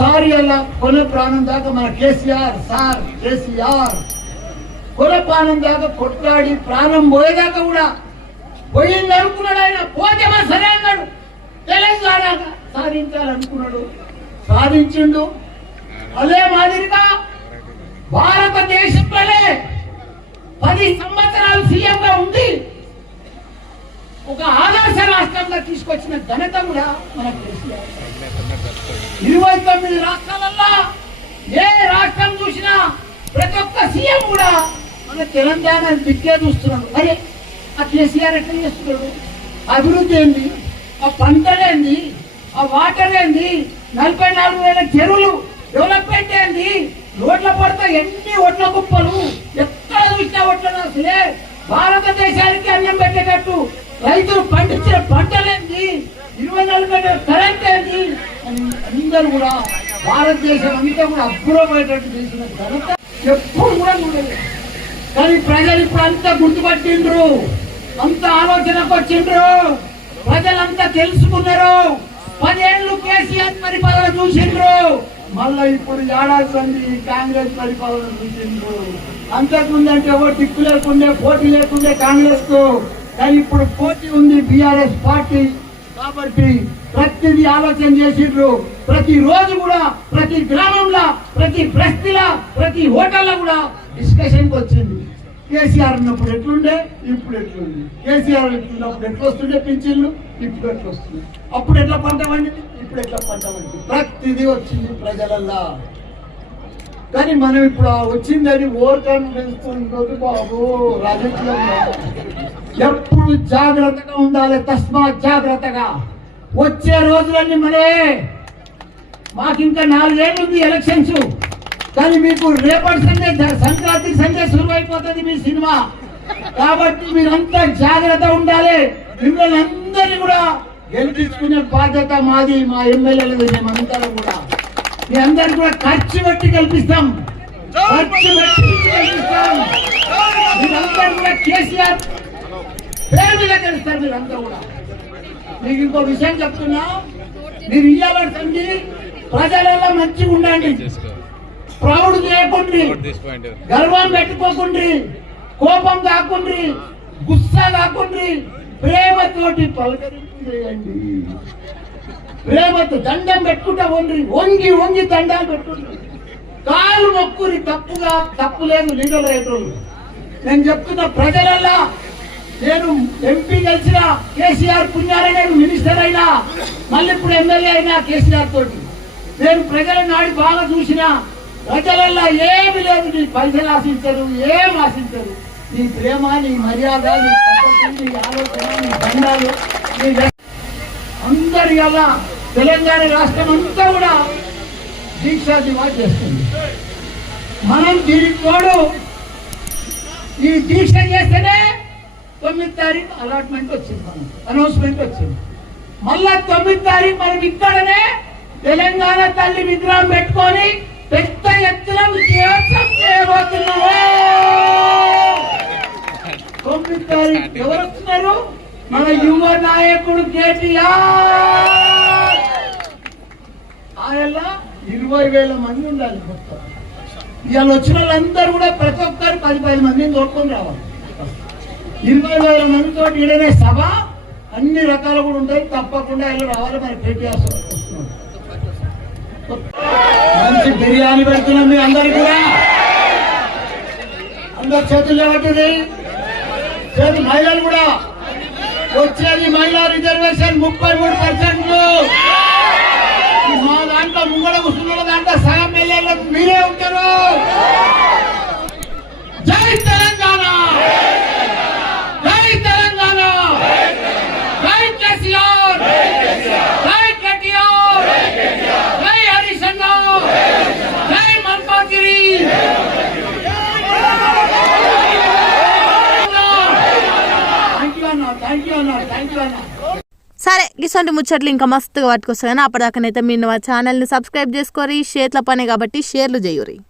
Sir అలా కొన ప్రాణం దాకా మన కేసీఆర్ సార్ కేసీఆర్ కొన ప్రాణం దాకా కొట్లాడి ప్రాణం పోయేదాకా కూడా పోయింది అనుకున్నాడు. ఆయన పోతే మా సరే అన్నాడు. తెలంగాణ సాధించాలనుకున్నాడు, సాధించిండు. అదే మాదిరిగా భారతదేశంలోనే 10 సంవత్సరాలు సీఎంగా ఉండి ఒక ఆదర్శ రాష్ట్రంగా తీసుకొచ్చిన ఘనత కూడా మన కేసీఆర్. 29 రాష్ట్రాలలో ఏ రాష్ట్రం చూసినా ప్రతి ఒక్క సీఎం కూడా మన తెలంగాణ దిక్కే చూస్తున్నాడు. అరే ఆ కేసీఆర్ ఎట్లా చేస్తున్నాడు, అభివృద్ధి ఏంది, ఆ పంటలేంది, ఆ వాటర్ ఏంది, 44,000 చెరువులు డెవలప్మెంట్ ఏంది, రోడ్ల పడతా ఎన్ని ఒట్ల కుప్పలు, ఎక్కడ చూసినా ఒట్లను. అసలే భారతదేశానికి అన్నం పెట్టేటట్టు రైతులు పండించిన పంటలేంది, 24 గంటల కరెంట్ ఏంది అని అందరూ కూడా భారతదేశం అంతా కూడా అబ్బురపోయేటట్టు చేసిన ఘనత ఎప్పుడు కూడా ఉండదు. కానీ ప్రజలు ఇప్పుడు అంతా గుర్తుపట్టిండ్రు, అంత ఆలోచనకు వచ్చిండ్రు, ప్రజలంతా తెలుసుకున్నారు. 10 ఏళ్ళు కేసీఆర్ పరిపాలన చూసిండ్రు, మళ్ళా ఇప్పుడు ఏడాది కాంగ్రెస్ పరిపాలన చూసిండ్రు. అంతకుముందు అంటే ఎవరు దిక్కు లేకుండే, పోటీ లేకుండే కాంగ్రెస్ కు. కానీ ఇప్పుడు పోటీ ఉంది బీఆర్ఎస్ పార్టీ కాబట్టి ప్రతిదీ ఆలోచన చేసిండ్రు. ప్రతి రోజు కూడా ప్రతి గ్రామంలో, ప్రతి బస్తీలో, ప్రతి హోటల్లో కూడా డిస్కషన్కి వచ్చింది. కేసీఆర్ ఉన్నప్పుడు ఎట్లుండే, ఇప్పుడు ఎట్లుంది, కేసీఆర్ ఎట్లున్నప్పుడు ఎట్లా వస్తుండే పింఛన్లు, ఇప్పుడు ఎట్లా వస్తుంది, అప్పుడు ఎట్లా పంట పండింది, ఇప్పుడు ఎట్లా పంట పండింది, ప్రతిదీ వచ్చింది ప్రజలల్లా. కానీ మనం ఇప్పుడు వచ్చిందని ఓవర్ కాన్ఫిడెన్స్ ఉంటుంది బాబు. రాజకీయంలో ఎప్పుడు జాగ్రత్తగా ఉండాలి, తస్మాత్ జాగ్రత్తగా. వచ్చే రోజులన్నీ మరే మాకింకా 4 ఏళ్ళు ఉంది ఎలక్షన్స్. కానీ మీకు రేపటి సండే సంక్రాంతి సండే సులువైపోతుంది మీ సినిమా. కాబట్టి మీరంతా జాగ్రత్త ఉండాలి. మిమ్మల్ని అందరినీ కూడా గెలిపించుకునే బాధ్యత మాది, మా ఎమ్మెల్యేలు మేమందరం కూడా. మీ అందరినీ కూడా ఖర్చు పెట్టి గెలిపిస్తాం, ఖర్చు పెట్టి గెలిపిస్తాం. మీరందరూ కూడా కేసీఆర్ పేరు మీద గెలుస్తారు మీరందరూ కూడా. మీకు ఇంకో విషయం చెప్తున్నా, మీరు ఇయ్యాలండి ప్రజలలో మంచిగా ఉండండి, ప్రౌడ్ చేయకుండ్రి, గర్వం పెట్టుకోకుండ్రి, కోపం కాకుండ్రి, గుస్సా కాకుండ్రి, ప్రేమతోటి పలకరింపు చేయండి. ప్రేమతో దండం పెట్టుకుంటా ఉండ్రి, వంగి వంగి దండాలు పెట్టుకుండ్రి, కాలు మొక్కురి. తప్పుగా తప్పు లేదు లీగల్ రైతులు. నేను చెప్తున్న ప్రజలల్లా, నేను ఎంపీ గెలిచిన కేసీఆర్ పుణ్యాలే, నేను మినిస్టర్ అయినా, మళ్ళీ ఇప్పుడు ఎమ్మెల్యే అయినా కేసీఆర్ తోటి. నేను ప్రజల నాడి బాగా చూసిన ప్రజలల్లా ఏమి లేదు, నీ పైసలు ఆశించరు, ఏం ఆశించరు. నీ ప్రేమ, నీ మర్యాద, నీ పద్ధతి, నీ ఆలోచన, నీ దండాలు, నీ అందరి అలా తెలంగాణ రాష్ట్రం అంతా కూడా దీక్షా దివాళ చేస్తుంది. మనం దీనికి తోడు ఈ దీక్ష చేస్తేనే 9వ తారీఖు అలాట్మెంట్ వచ్చింది, మనం అనౌన్స్మెంట్ వచ్చింది. మళ్ళా 9వ తారీఖు మనం ఇక్కడనే తెలంగాణ తల్లి విగ్రహం పెట్టుకొని పెద్ద ఎత్తున చేయబోతున్నాము. 9వ తారీఖు ఎవరు వస్తున్నారు? మన యువ నాయకుడు కేటీఆర్. ఆయన 20,000 మంది ఉండాలి మొత్తం. ఇవాళ వచ్చిన వాళ్ళందరూ కూడా ప్రతి ఒక్కరు 10 మందిని తోడుకొని రావాలి. 20,000 మందితో ఈడనే సభ, అన్ని రకాలు కూడా ఉంటాయి. తప్పకుండా ఇలా రావాలి. మన కేటీఆర్ వస్తున్నాడు. మంచి బిర్యానీ పెడుతున్నాం మీ అందరికి కూడా. అందరు చేతుల్లో పట్టింది, చేతులు మహిళలు కూడా వచ్చేది. మహిళా రిజర్వేషన్ 33%. మా దాంట్లో ముంగడ కూర్చున్న దాంట్లో సగం ఎమ్మెల్యేలకు మీరే ఉంటారు. జై తెలంగాణ, జై తెలంగాణ, జై కేసీఆర్, జై కేటీఆర్, జై హరీష్ అన్న, జై మల్కాగిరి. సరే, ఇటువంటి ముచ్చట్లు ఇంకా మస్తుగా పట్టుకొస్తాయి. కానీ అప్పటిదాకానైతే మీరు మా ఛానల్ని సబ్స్క్రైబ్ చేసుకోరి. షేర్ల పనే కాబట్టి షేర్లు చేయురి.